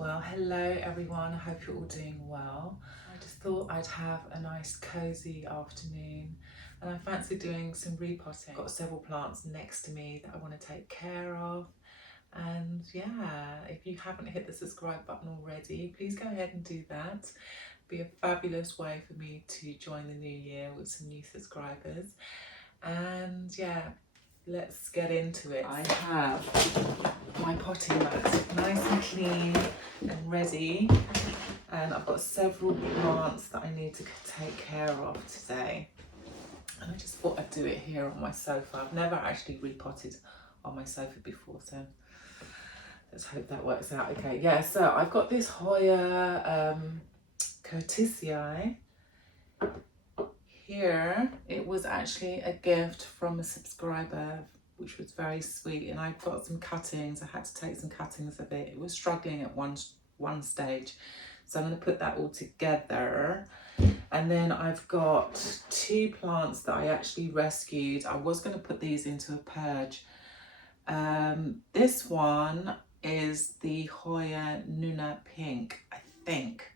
Well, hello everyone, I hope you're all doing well. I just thought I'd have a nice cozy afternoon and I fancy doing some repotting. I've got several plants next to me that I want to take care of, and yeah, if you haven't hit the subscribe button already, please go ahead and do that. It'd be a fabulous way for me to join the new year with some new subscribers. And yeah, let's get into it. I have my potting mat nice and clean and ready, and I've got several plants that I need to take care of today, and I just thought I'd do it here on my sofa. I've never actually repotted on my sofa before, so let's hope that works out okay. Yeah, so I've got this Hoya Curtisii here. It was actually a gift from a subscriber, which was very sweet, and I've got some cuttings. I had to take some cuttings of it. It was struggling at one stage, so I'm going to put that all together. And then I've got two plants that I actually rescued. I was going to put these into a purge. This one is the Hoya Nuna Pink, I think.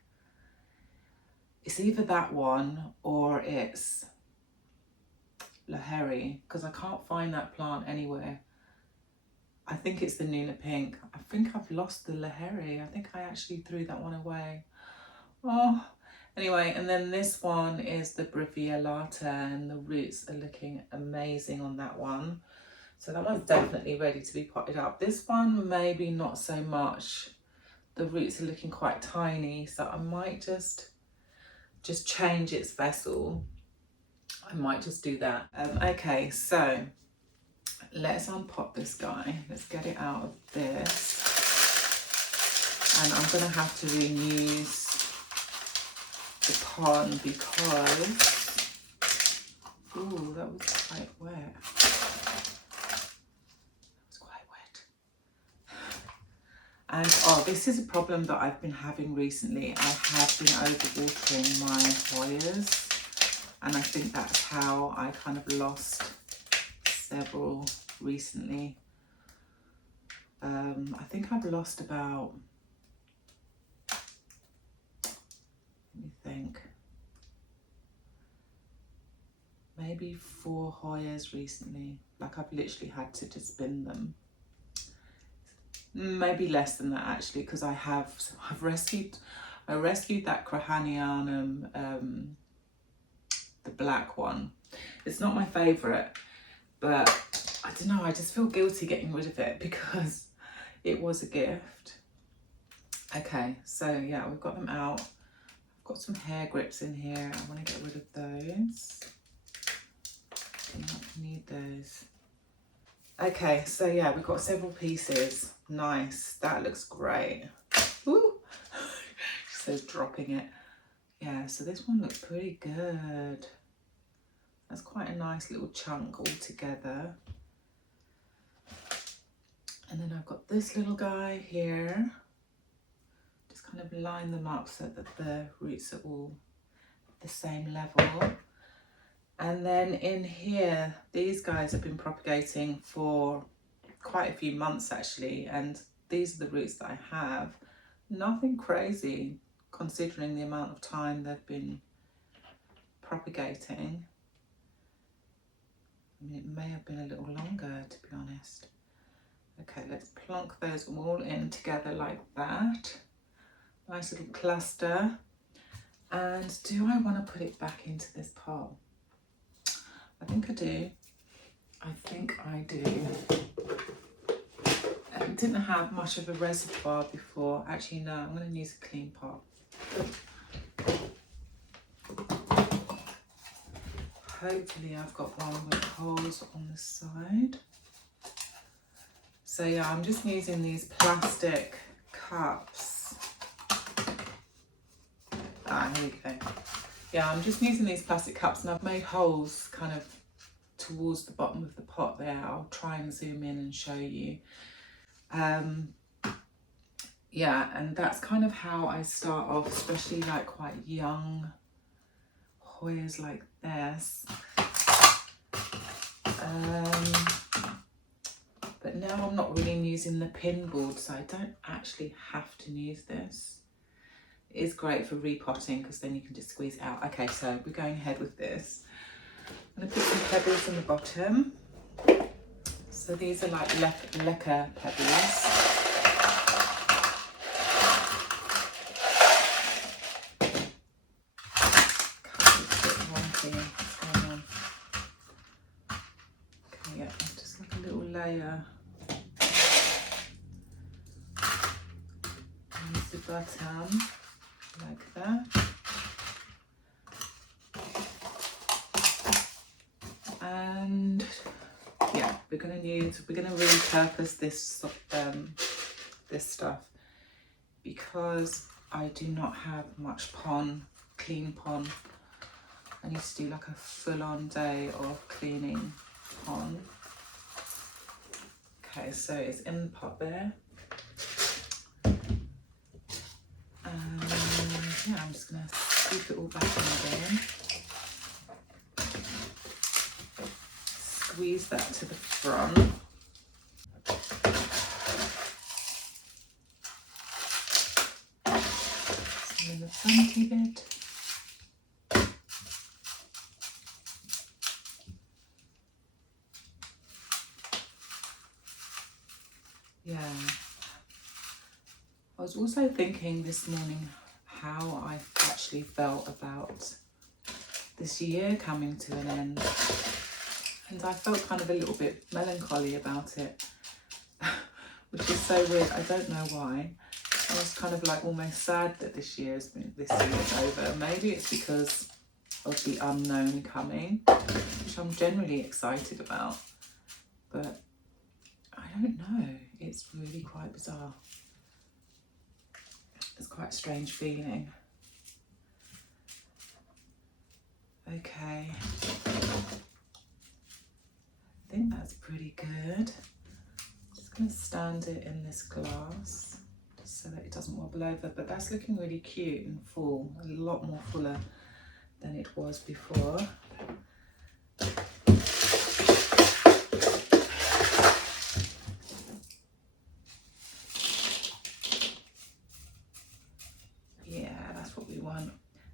It's either that one or it's Laheri, because I can't find that plant anywhere. I think it's the Nuna Pink. I think I've lost the Laheri. I think I actually threw that one away. Oh, anyway, and then this one is the Breviolata, and the roots are looking amazing on that one. So that one's definitely ready to be potted up. This one, maybe not so much. The roots are looking quite tiny, so I might just change its vessel. I might just do that. Okay, so let's unpot this guy. Let's get it out of this. And I'm gonna have to reuse the pond because, ooh, that was quite wet. And oh, this is a problem that I've been having recently. I have been overwatering my Hoyas, and I think that's how I kind of lost several recently. I think I've lost about, let me think, maybe 4 Hoyas recently. Like I've literally had to just bin them. Maybe less than that actually, because I rescued that Crahanianum, the black one. It's not my favourite, but I don't know, I just feel guilty getting rid of it because it was a gift. Okay, so yeah, we've got them out. I've got some hair grips in here. I want to get rid of those. I don't need those. Okay, so yeah, we've got several pieces. Nice, that looks great. Woo! She says dropping it. Yeah, so this one looks pretty good. That's quite a nice little chunk all together. And then I've got this little guy here. Just kind of line them up so that the roots are all the same level. And then in here, these guys have been propagating for quite a few months actually, and these are the roots that I have. Nothing crazy considering the amount of time they've been propagating. I mean, it may have been a little longer, to be honest. Okay, let's plonk those all in together like that. Nice little cluster. And do I want to put it back into this pot? I think I do. I think I do. It didn't have much of a reservoir before. Actually, no, I'm going to use a clean pot. Hopefully I've got one with holes on the side. So yeah, I'm just using these plastic cups. Here we go. Yeah, I'm just using these plastic cups, and I've made holes kind of towards the bottom of the pot there. I'll try and zoom in and show you. Yeah, and that's kind of how I start off, especially like quite young Hoyas like this. But but now I'm not really using the pin board, so I don't actually have to use this. It is great for repotting because then you can just squeeze it out. Okay, so we're going ahead with this. I'm going to put some pebbles in the bottom. So these are like lacquer pebbles. Layer. Use the bottom like that, and yeah, we're going to repurpose this this stuff because I do not have much clean pon. I need to do like a full-on day of cleaning pon. Okay, so it's in the pot there. And yeah, I'm just going to scoop it all back in again. Squeeze that to the front. Some in the funky bit. Yeah. I was also thinking this morning how I actually felt about this year coming to an end. And I felt kind of a little bit melancholy about it, which is so weird. I don't know why. I was kind of like almost sad that this year's over. Maybe it's because of the unknown coming, which I'm generally excited about. But I don't know. It's really quite bizarre. It's quite a strange feeling. Okay. I think that's pretty good. Just going to stand it in this glass just so that it doesn't wobble over, but that's looking really cute and full, a lot more fuller than it was before. Yeah, that's what we want.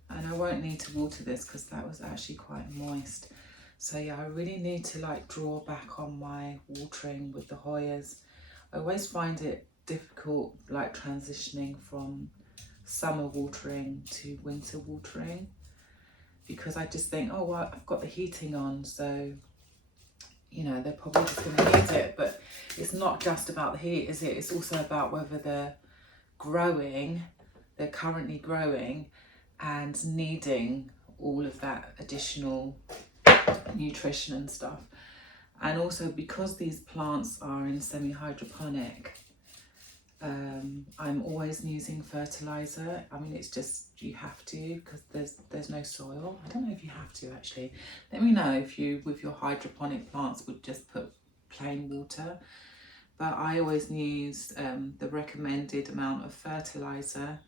And I won't need to water this because that was actually quite moist. So yeah, I really need to like draw back on my watering with the Hoyas. I always find it difficult like transitioning from summer watering to winter watering because I just think, oh well, I've got the heating on, so you know, they're probably just going to need it. But it's not just about the heat, is it? It's also about whether they're currently growing and needing all of that additional nutrition and stuff. And also because these plants are in semi-hydroponic, I'm always using fertilizer. I mean, it's just, you have to because there's no soil. I don't know if you have to actually. Let me know if you, with your hydroponic plants, would just put plain water. But I always use the recommended amount of fertilizer.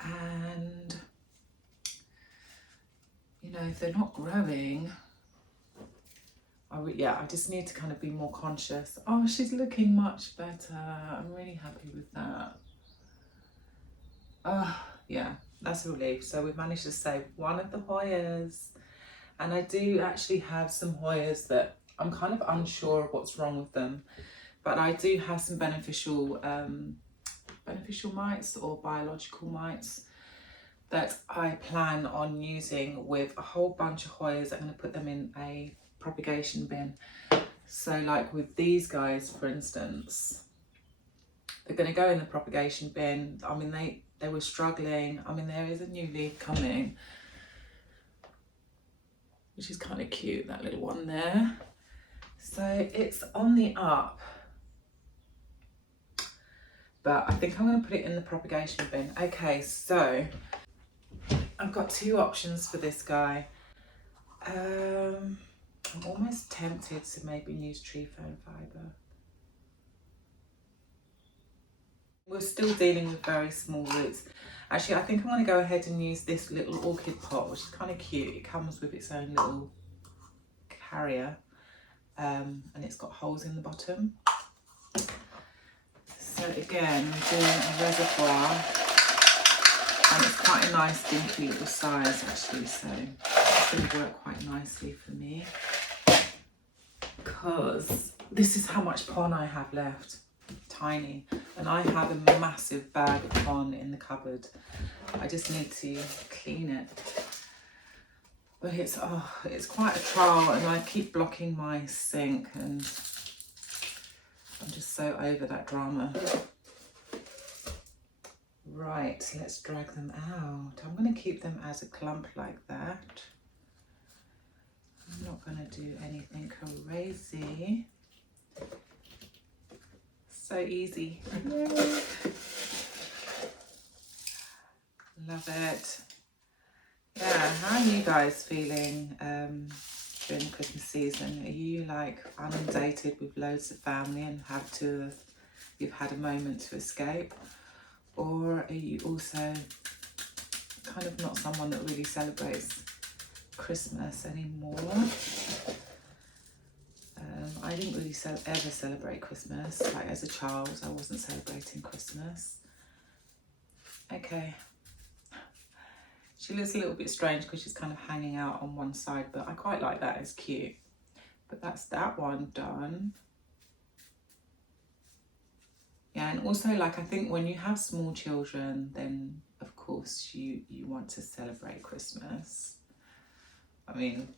And, you know, if they're not growing, I just need to kind of be more conscious. Oh, she's looking much better. I'm really happy with that. Oh, yeah, that's a relief. So we've managed to save one of the Hoyas. And I do actually have some Hoyas that I'm kind of unsure of what's wrong with them. But I do have some beneficial mites or biological mites that I plan on using with a whole bunch of Hoyas. I'm going to put them in a propagation bin. So like with these guys, for instance, they're going to go in the propagation bin. I mean, they were struggling. I mean, there is a new leaf coming, which is kind of cute, that little one there. So it's on the up, but I think I'm going to put it in the propagation bin. Okay, so I've got two options for this guy. I'm almost tempted to maybe use tree fern fibre. We're still dealing with very small roots. Actually, I think I'm going to go ahead and use this little orchid pot, which is kind of cute. It comes with its own little carrier, and it's got holes in the bottom. So again, I'm doing a reservoir, and it's quite a nice dinky little size actually, so it's going to work quite nicely for me, because this is how much pon I have left. Tiny, and I have a massive bag of pon in the cupboard. I just need to clean it, but it's quite a trial, and I keep blocking my sink, and I'm just so over that drama. Right, let's drag them out. I'm going to keep them as a clump like that. I'm not going to do anything crazy. So easy. Love it. Yeah, how are you guys feeling during the Christmas season? Are you like inundated with loads of family and you've had a moment to escape? Or are you also kind of not someone that really celebrates Christmas anymore? I didn't really ever celebrate Christmas. Like as a child, I wasn't celebrating Christmas. Okay. She looks a little bit strange because she's kind of hanging out on one side, but I quite like that, it's cute. But that's that one done. Yeah, and also like I think when you have small children, then of course you want to celebrate Christmas. I mean,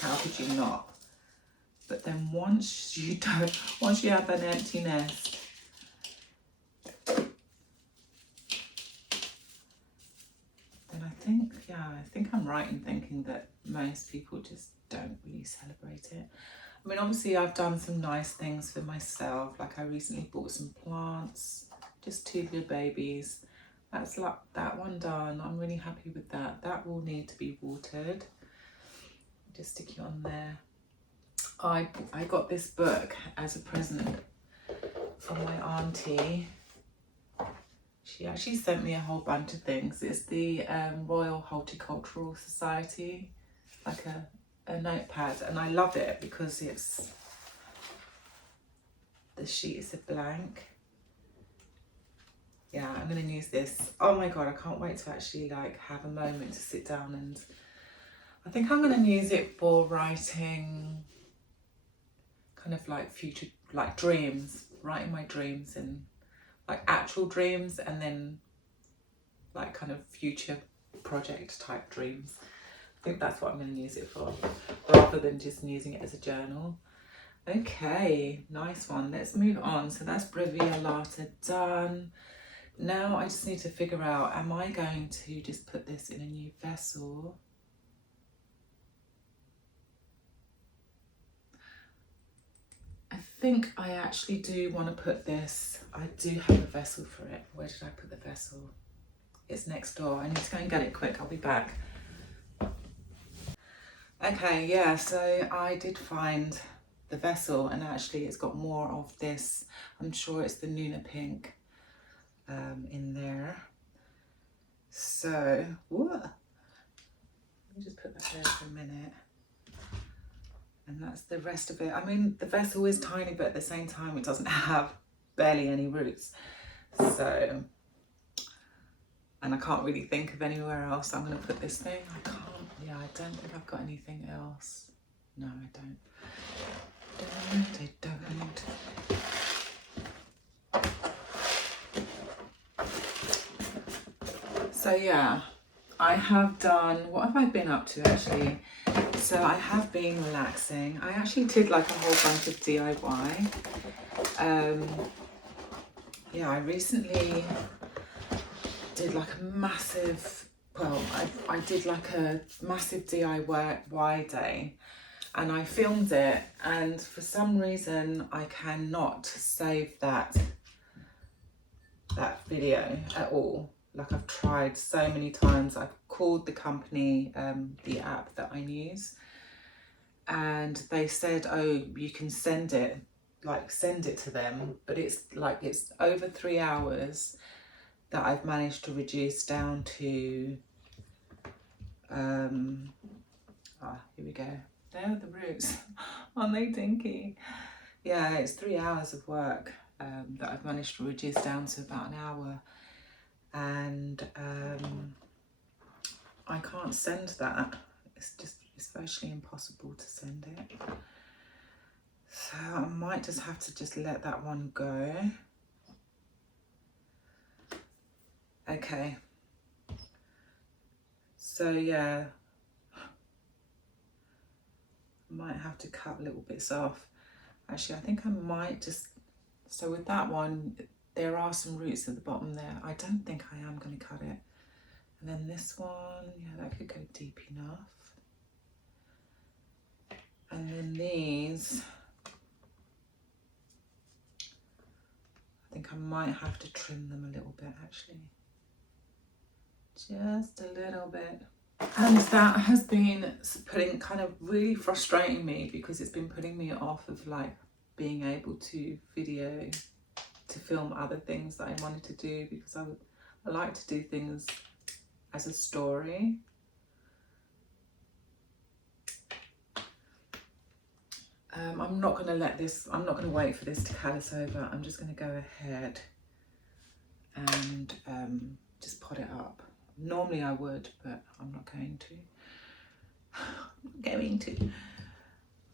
how could you not? But then once you have an empty nest, then I think I'm right in thinking that most people just don't really celebrate it. I mean, obviously I've done some nice things for myself. Like I recently bought some plants, just tubular babies. That's like that one done. I'm really happy with that. That will need to be watered. Just stick it on there. I got this book as a present from my auntie. She actually sent me a whole bunch of things. It's the Royal Horticultural Society, like a notepad, and I love it because the sheet is a blank. Yeah, I'm going to use this. Oh my god, I can't wait to actually like have a moment to sit down, and I think I'm going to use it for writing kind of like future, like dreams, writing my dreams, and like actual dreams, and then like kind of future project type dreams. I think that's what I'm going to use it for, rather than just using it as a journal. Okay, nice one. Let's move on. So that's Breviolata done. Now I just need to figure out, am I going to just put this in a new vessel? I think I actually do want to put this, I do have a vessel for it. Where did I put the vessel? It's next door. I need to go and get it quick. I'll be back. Okay, yeah, so I did find the vessel, and actually it's got more of this. I'm sure it's the Nuna Pink in there. So, whoa. Let me just put that there for a minute. And that's the rest of it. I mean, the vessel is tiny, but at the same time, it doesn't have barely any roots. So, and I can't really think of anywhere else I'm going to put this thing. I can't. Yeah, I don't think I've got anything else. No, I don't. So yeah, I have done, what have I been up to actually? So I have been relaxing. I actually did like a whole bunch of DIY. Yeah, I recently did like a massive, well, I did like a massive DIY day, and I filmed it, and for some reason I cannot save that video at all. Like I've tried so many times. I've called the company, the app that I use, and they said, oh, you can send it to them, but it's like it's over 3 hours that I've managed to reduce down to here we go. There are the roots. Aren't they dinky? Yeah, it's 3 hours of work. that I've managed to reduce down to about an hour, and I can't send that. It's virtually impossible to send it. So I might just have to just let that one go. Okay. So yeah, I might have to cut little bits off. Actually, I think I might just, so with that one, there are some roots at the bottom there. I don't think I am going to cut it. And then this one, yeah, that could go deep enough. And then these, I think I might have to trim them a little bit actually. Just a little bit. And that has been kind of really frustrating me, because it's been putting me off of like being able to film other things that I wanted to do, because I like to do things as a story. I'm not going to wait for this to callus over. I'm just going to go ahead and just pot it up. Normally I would, but I'm not going to.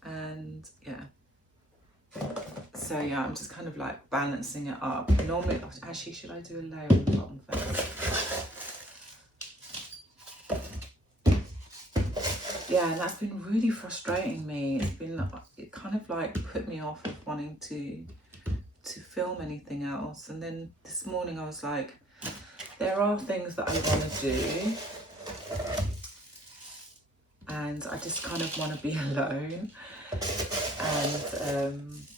And yeah. So yeah, I'm just kind of like balancing it up. Normally, actually, should I do a layer on the bottom first? Yeah, and that's been really frustrating me. It kind of like put me off of wanting to film anything else. And then this morning I was like, there are things that I want to do, and I just kind of want to be alone.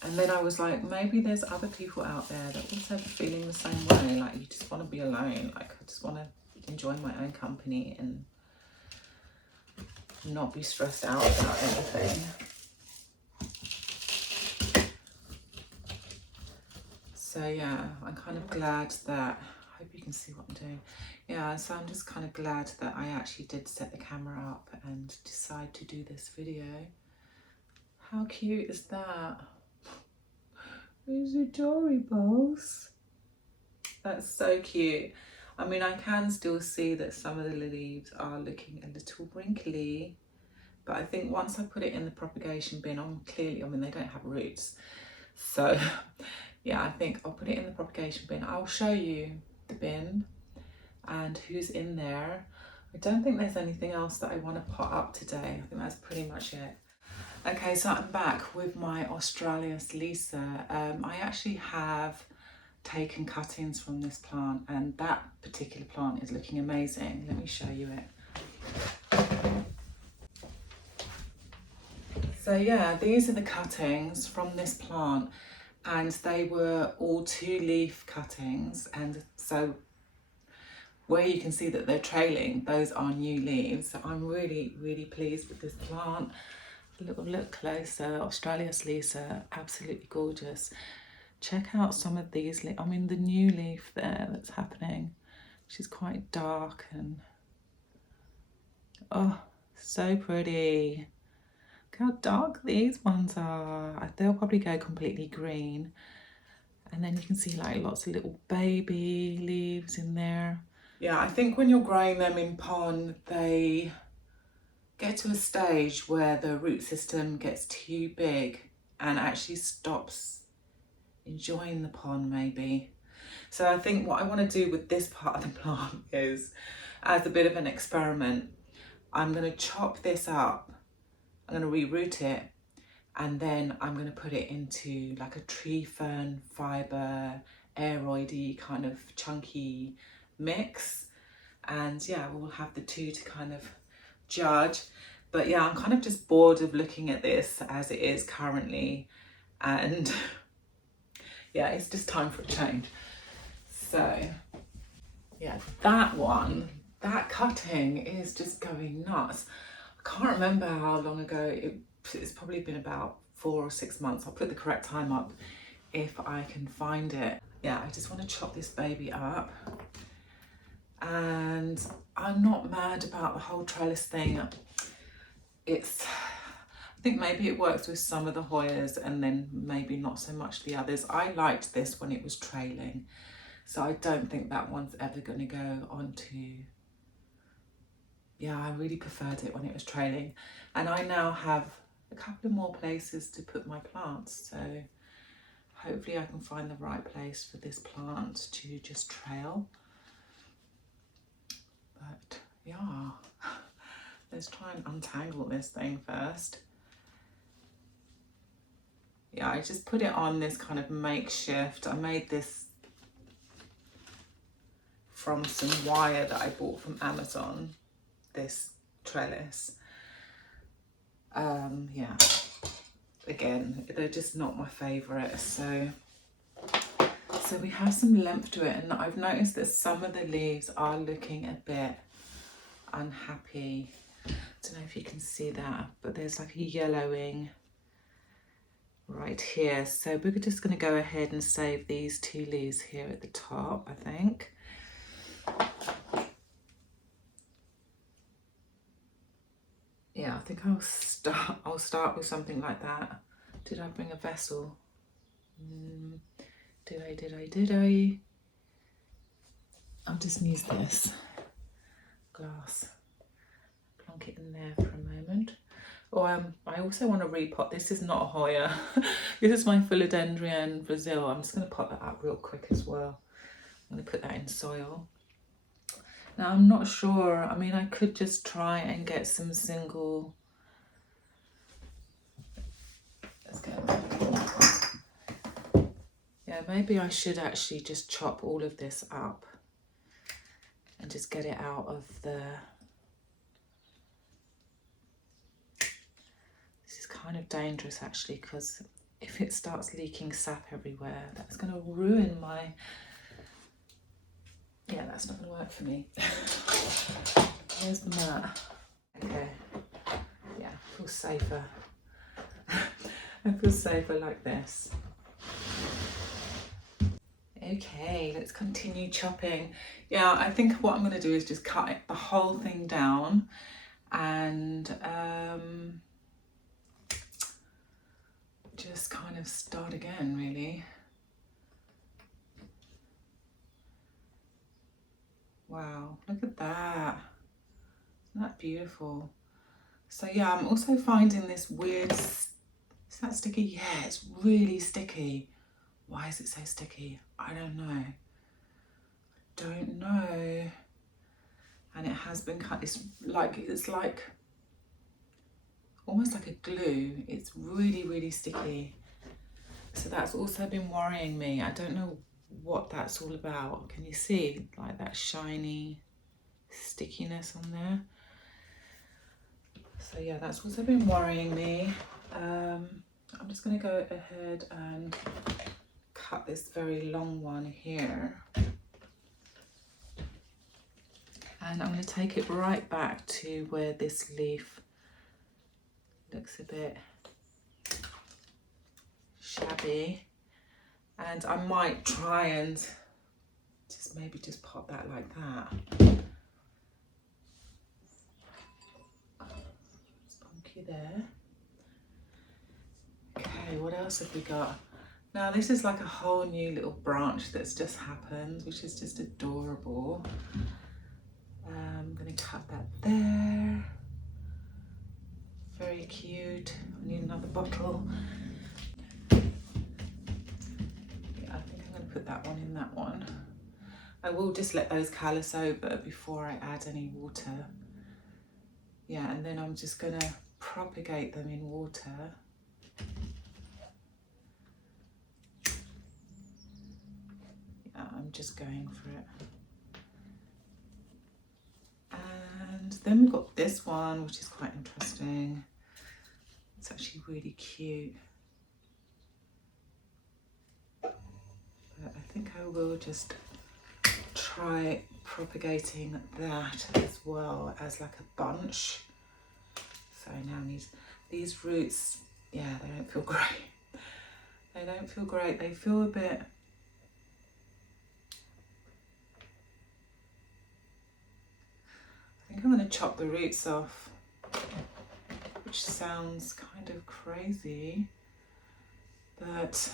And then I was like, maybe there's other people out there that also are feeling the same way. Like, you just want to be alone. Like, I just want to enjoy my own company and not be stressed out about anything. So yeah, I'm kind of glad that, I hope you can see what I'm doing. Yeah, so I'm just kind of glad that I actually did set the camera up and decide to do this video. How cute is that? It's adorable. That's so cute. I mean, I can still see that some of the leaves are looking a little wrinkly, but I think once I put it in the propagation bin, I mean, they don't have roots. So yeah, I think I'll put it in the propagation bin. I'll show you the bin and who's in there. I don't think there's anything else that I want to pot up today. I think that's pretty much it. Okay, so I'm back with my Australis Lisa. I actually have taken cuttings from this plant, and that particular plant is looking amazing. Let me show you it. So yeah, these are the cuttings from this plant, and they were all 2-leaf cuttings, and so where you can see that they're trailing, those are new leaves. So I'm really, really pleased with this plant. A little look closer. Australis Lisa, absolutely gorgeous. Check out some of these. I mean, the new leaf there that's happening, she's quite dark and oh, so pretty. Look how dark these ones are. They'll probably go completely green. And then you can see like lots of little baby leaves in there. Yeah, I think when you're growing them in pond, they get to a stage where the root system gets too big and actually stops enjoying the pond maybe. So I think what I want to do with this part of the plant is, as a bit of an experiment, I'm going to chop this up, I'm going to reroot it, and then I'm going to put it into like a tree fern fibre, aeroidy kind of chunky mix. And yeah, we'll have the two to kind of judge. But yeah, I'm kind of just bored of looking at this as it is currently, and yeah, it's just time for a change. So yeah, that cutting is just going nuts. I can't remember how long ago, it's probably been about 4 or 6 months. I'll put the correct time up if I can find it. Yeah, I just want to chop this baby up. And I'm not mad about the whole trellis thing. I think maybe it works with some of the Hoyas and then maybe not so much the others. I liked this when it was trailing, so I don't think that one's ever going to go onto, yeah, I really preferred it when it was trailing. And I now have a couple of more places to put my plants, so hopefully I can find the right place for this plant to just trail. But yeah, let's try and untangle this thing first. Yeah, I just put it on this kind of makeshift. I made this from some wire that I bought from Amazon, this trellis. Yeah, again, they're just not my favourite. So we have some length to it, and I've noticed that some of the leaves are looking a bit unhappy. I don't know if you can see that, but there's like a yellowing right here. So we're just going to go ahead and save these 2 leaves here at the top, I think. Yeah, I think I'll start with something like that. Did I bring a vessel? Did I? I'll just use this glass. Plonk it in there for a moment. Oh, I also want to repot. This is not a Hoya. This is my Philodendron Brazil. I'm just going to pot that up real quick as well. I'm going to put that in soil. Now, I'm not sure. I mean, I could just try and get some single... Let's go. Yeah, maybe I should actually just chop all of this up and just get it out of the... This is kind of dangerous actually, because if it starts leaking sap everywhere, that's going to ruin my... Yeah, that's not going to work for me. There's the mat. Okay. Yeah, I feel safer. I feel safer like this. Okay, let's continue chopping. Yeah, I think what I'm going to do is just cut the whole thing down and just kind of start again, really. Wow, look at that. Isn't that beautiful? So yeah, I'm also finding this weird... Is that sticky? Yeah, it's really sticky. Why is it so sticky? I don't know. And it has been cut. It's like almost like a glue. It's really, really sticky. So that's also been worrying me. I don't know what that's all about. Can you see like that shiny stickiness on there? So yeah, that's also been worrying me. I'm just going to go ahead and cut this very long one here. And I'm going to take it right back to where this leaf looks a bit shabby. And I might try and just pop that like that. Spunky there. Okay, what else have we got? Now this is like a whole new little branch that's just happened, which is just adorable. I'm going to cut that there. Very cute. I need another bottle. Yeah, I think I'm going to put that one in that one. I will just let those callus over before I add any water. Yeah, and then I'm just going to propagate them in water. Yeah, I'm just going for it. And then we've got this one, which is quite interesting. It's actually really cute. But I think I will just try propagating that as well as like a bunch. So now these roots, yeah, they don't feel great. They don't feel great. They feel a bit... I think I'm going to chop the roots off. which sounds kind of crazy, but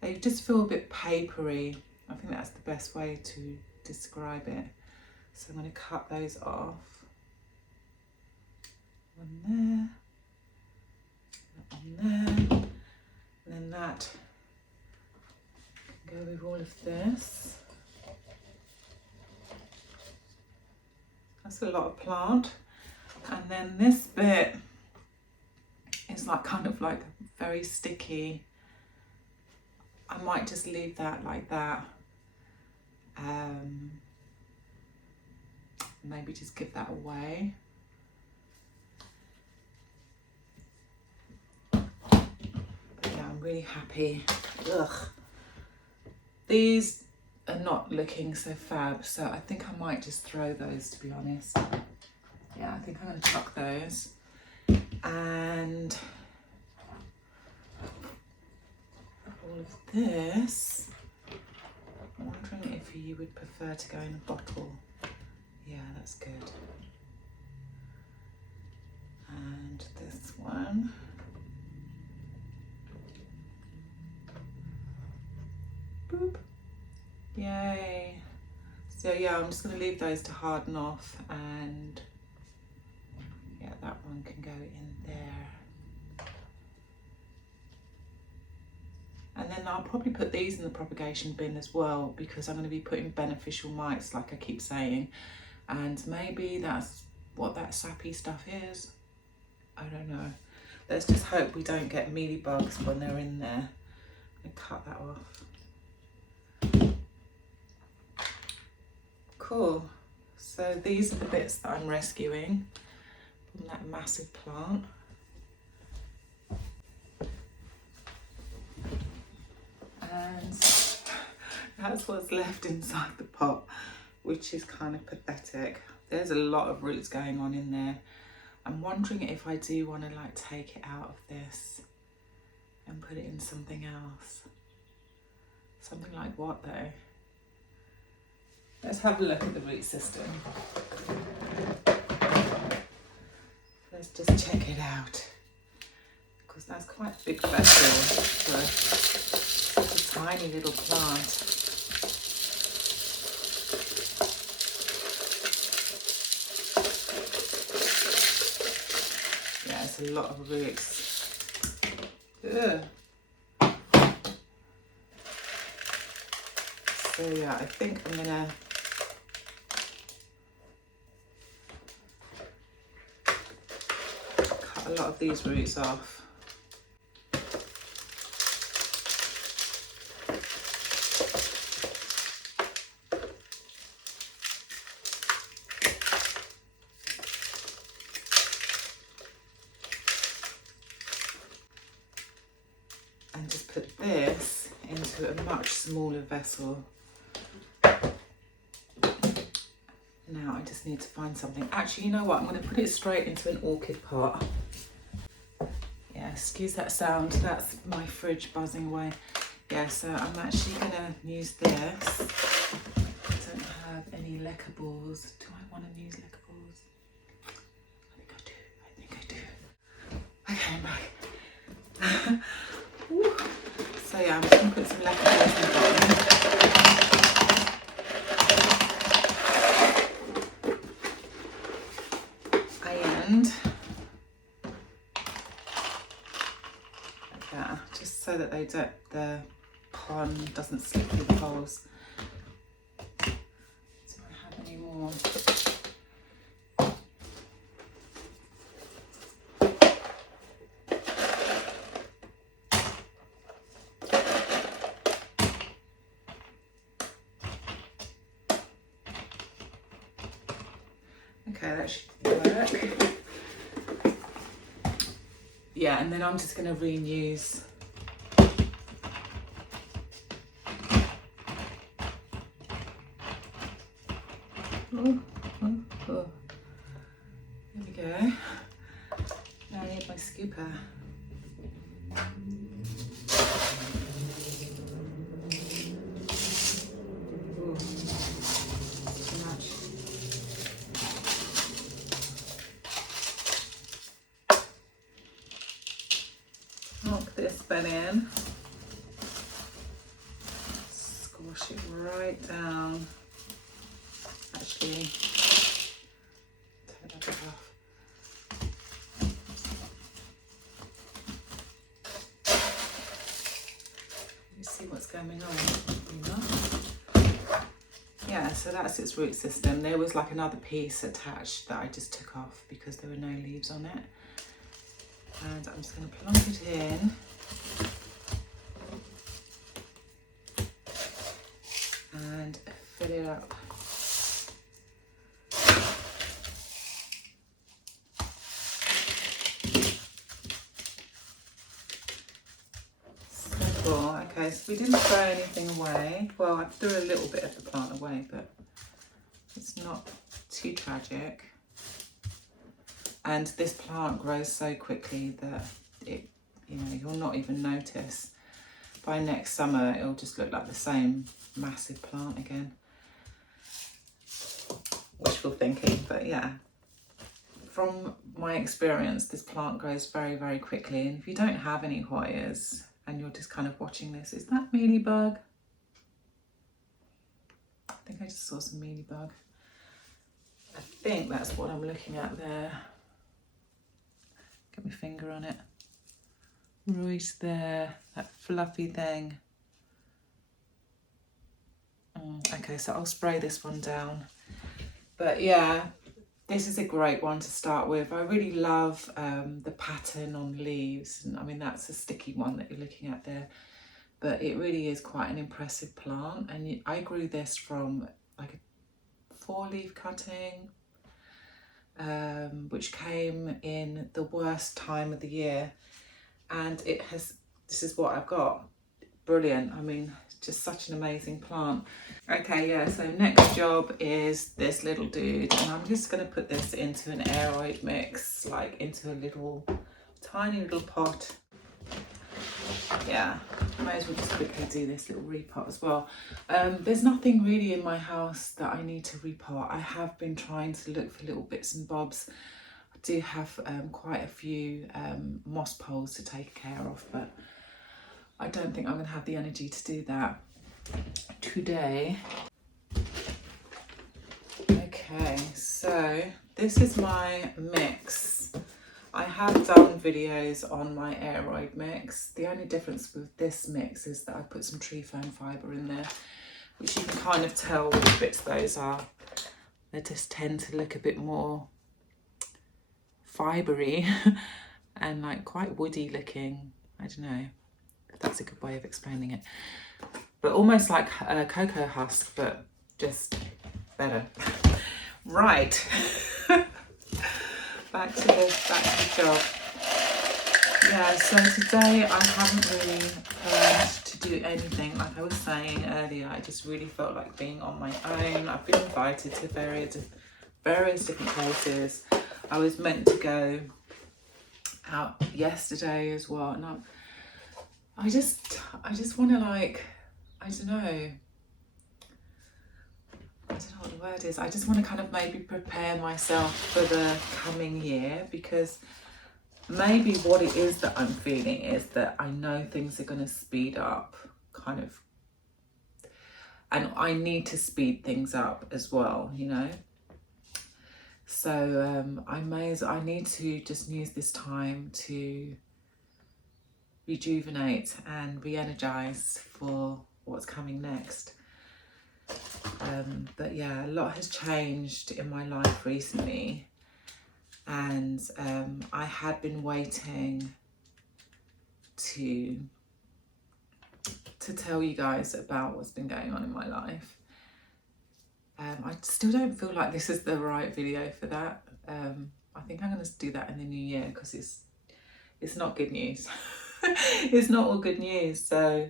they just feel a bit papery. I think that's the best way to describe it. So I'm going to cut those off. One there, and then that can go with all of this. That's a lot of plant. And then this bit is like kind of like very sticky. I might just leave that like that. Maybe just give that away. But yeah, I'm really happy. Ugh. These are not looking so fab, so I think I might just throw those, to be honest. Yeah, I think I'm going to chuck those. And all of this, I'm wondering if you would prefer to go in a bottle. Yeah, that's good. And this one. Boop. Yay. So yeah, I'm just going to leave those to harden off, and yeah, that one can go in there. And then I'll probably put these in the propagation bin as well, because I'm going to be putting beneficial mites, like I keep saying, and maybe that's what that sappy stuff is. I don't know. Let's just hope we don't get mealybugs when they're in there. I'm going to cut that off. Cool. So these are the bits that I'm rescuing from that massive plant. And that's what's left inside the pot, which is kind of pathetic. There's a lot of roots going on in there. I'm wondering if I do want to like take it out of this and put it in something else. Something like what though? Let's have a look at the root system. Let's just check it out, because that's quite a big vessel for a tiny little plant. Yeah, it's a lot of roots. Ugh. So yeah, I think I'm gonna cut a lot of these roots off. And just put this into a much smaller vessel. Now I just need to find something. Actually, you know what? I'm going to put it straight into an orchid pot. Yeah, excuse that sound. That's my fridge buzzing away. Yeah, so I'm actually going to use this. I don't have any lecker balls. Do I want to use lecker balls? I think I do. Okay, I'm back. So yeah, I'm just going to put some lecker balls in the bottom. And like that, just so that the pond doesn't slip through the holes. Do I have any more? Okay, that should work. Yeah, and then I'm just going to reuse there we go. Now I need my scooper. Ooh, too much. then in. Squash it right down. Actually, take that bit off. You see what's going on? Yeah, so that's its root system. There was like another piece attached that I just took off because there were no leaves on it. And I'm just going to plonk it in. And fill it up. Simple. Okay, so we didn't throw anything away. Well, I threw a little bit of the plant away, but it's not too tragic. And this plant grows so quickly that it, you know, you'll not even notice. By next summer, it'll just look like the same massive plant again. Wishful thinking, but yeah. From my experience, this plant grows very, very quickly. And if you don't have any Hoyas and you're just kind of watching this, is that mealybug? I think I just saw some mealybug. I think that's what I'm looking at there. Get my finger on it. Right there, that fluffy thing. Okay, so I'll spray this one down. But yeah, this is a great one to start with. I really love the pattern on leaves. And I mean, that's a sticky one that you're looking at there. But it really is quite an impressive plant. And I grew this from like a 4-leaf cutting, which came in the worst time of the year. And it has, this is what I've got. Brilliant. I mean, just such an amazing plant. Okay, yeah, so next job is this little dude. And I'm just going to put this into an aeroid mix, like into a little, tiny little pot. Yeah, might as well just quickly do this little repot as well. There's nothing really in my house that I need to repot. I have been trying to look for little bits and bobs. I do have quite a few moss poles to take care of, but I don't think I'm going to have the energy to do that today. Okay, so this is my mix. I have done videos on my aeroid mix. The only difference with this mix is that I put some tree fern fibre in there, which you can kind of tell which bits those are. They just tend to look a bit more fibrey and like quite woody looking. I don't know if that's a good way of explaining it. But almost like a cocoa husk, but just better. Right. Back to the job. Yeah, so today I haven't really planned to do anything. Like I was saying earlier, I just really felt like being on my own. I've been invited to various different places. I was meant to go out yesterday as well, and I just want to, like, I don't know what the word is. I just want to kind of maybe prepare myself for the coming year, because maybe what it is that I'm feeling is that I know things are going to speed up, kind of, and I need to speed things up as well, you know. So I need to just use this time to rejuvenate and re-energize for what's coming next. But yeah, a lot has changed in my life recently, and I had been waiting to tell you guys about what's been going on in my life. I still don't feel like this is the right video for that. I think I'm going to do that in the new year, because it's not good news. It's not all good news, so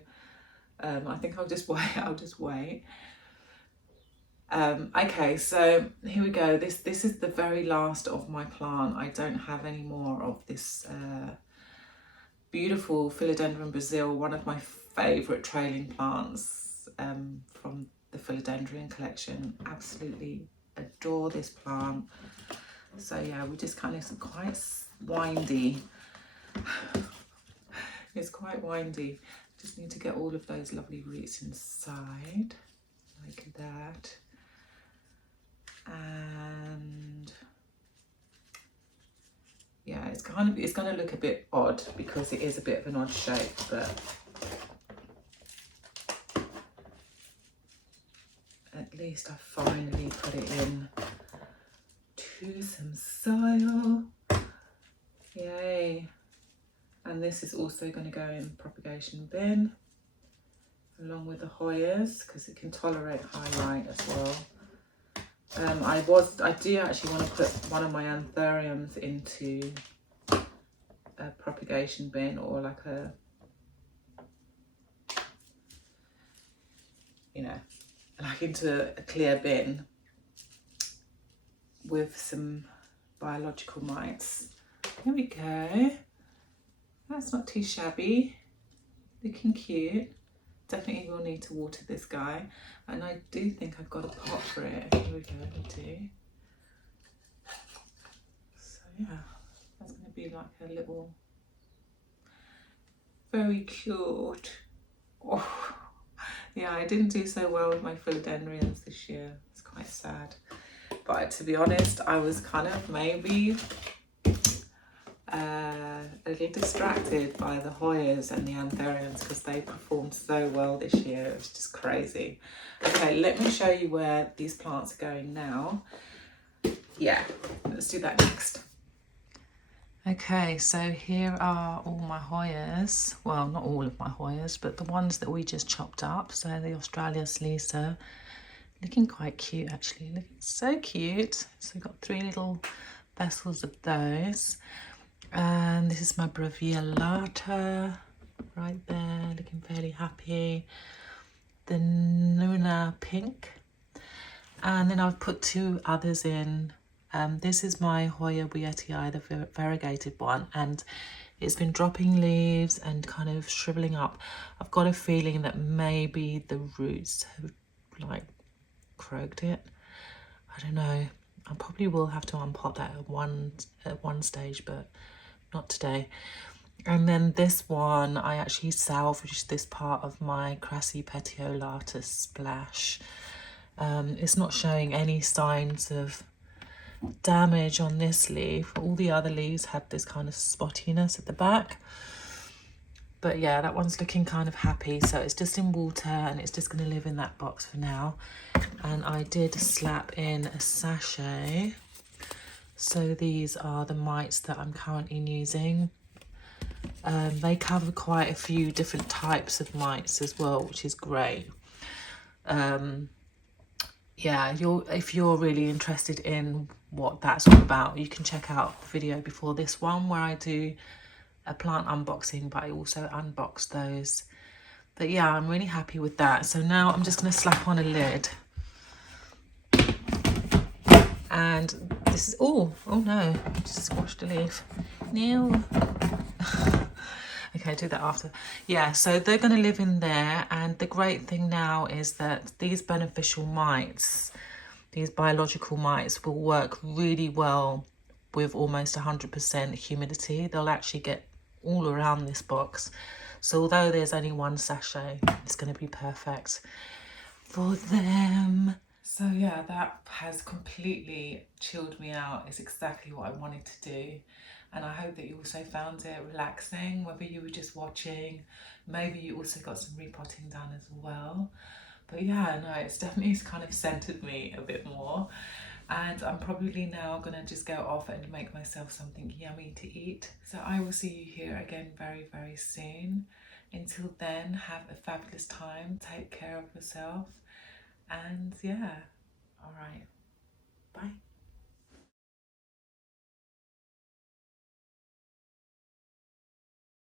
I think I'll just wait. Okay, so here we go. This is the very last of my plant. I don't have any more of this beautiful Philodendron Brazil, one of my favourite trailing plants from the Philodendron collection. Absolutely adore this plant. So yeah, we're just kind of quite windy It's quite windy. Just need to get all of those lovely roots inside, like that. And yeah, it's going to look a bit odd because it is a bit of an odd shape, but at least I finally put it in to some soil. Yay. And this is also going to go in propagation bin along with the Hoyas because it can tolerate high light as well. I do actually want to put one of my anthuriums into a propagation bin, or like a, you know, like into a clear bin with some biological mites. There we go. That's not too shabby. Looking cute. Definitely will need to water this guy. And I do think I've got a pot for it. Here we go, I do. So yeah, that's going to be like a little, very cute. Oh, yeah, I didn't do so well with my philodendrons this year. It's quite sad. But to be honest, I was kind of maybe a little distracted by the Hoyas and the anthuriums because they performed so well this year. It was just crazy. Okay, let me show you where these plants are going now. Yeah, let's do that next. Okay, so here are all my Hoyas. Well, not all of my Hoyas, but the ones that we just chopped up. So the Australia Sleaser, looking quite cute actually. Looking so cute. So we've got 3 little vessels of those. And this is my Braviolata right there, looking fairly happy. The Nuna Pink. And then I've put 2 others in. This is my Hoya Buetii, the variegated one, and it's been dropping leaves and kind of shriveling up. I've got a feeling that maybe the roots have like croaked it. I don't know. I probably will have to unpot that at one stage, but not today. And then this one, I actually salvaged this part of my Crassy Petiolata splash. It's not showing any signs of damage on this leaf. All the other leaves had this kind of spottiness at the back. But yeah, that one's looking kind of happy. So it's just in water and it's just going to live in that box for now. And I did slap in a sachet. So these are the mites that I'm currently using. They cover quite a few different types of mites as well, which is great. Yeah, if you're really interested in what that's all about, you can check out the video before this one where I do a plant unboxing, but I also unbox those. But yeah, I'm really happy with that. So now I'm just going to slap on a lid. And this is, oh no, I just squashed a leaf. No. Okay, do that after. Yeah, so they're going to live in there. And the great thing now is that these beneficial mites, these biological mites, will work really well with almost 100% humidity. They'll actually get all around this box. So although there's only 1 sachet, it's going to be perfect for them. So yeah, that has completely chilled me out. It's exactly what I wanted to do. And I hope that you also found it relaxing, whether you were just watching. Maybe you also got some repotting done as well. But yeah, no, it's definitely kind of centered me a bit more. And I'm probably now going to just go off and make myself something yummy to eat. So I will see you here again very, very soon. Until then, have a fabulous time. Take care of yourself. And yeah, all right, bye.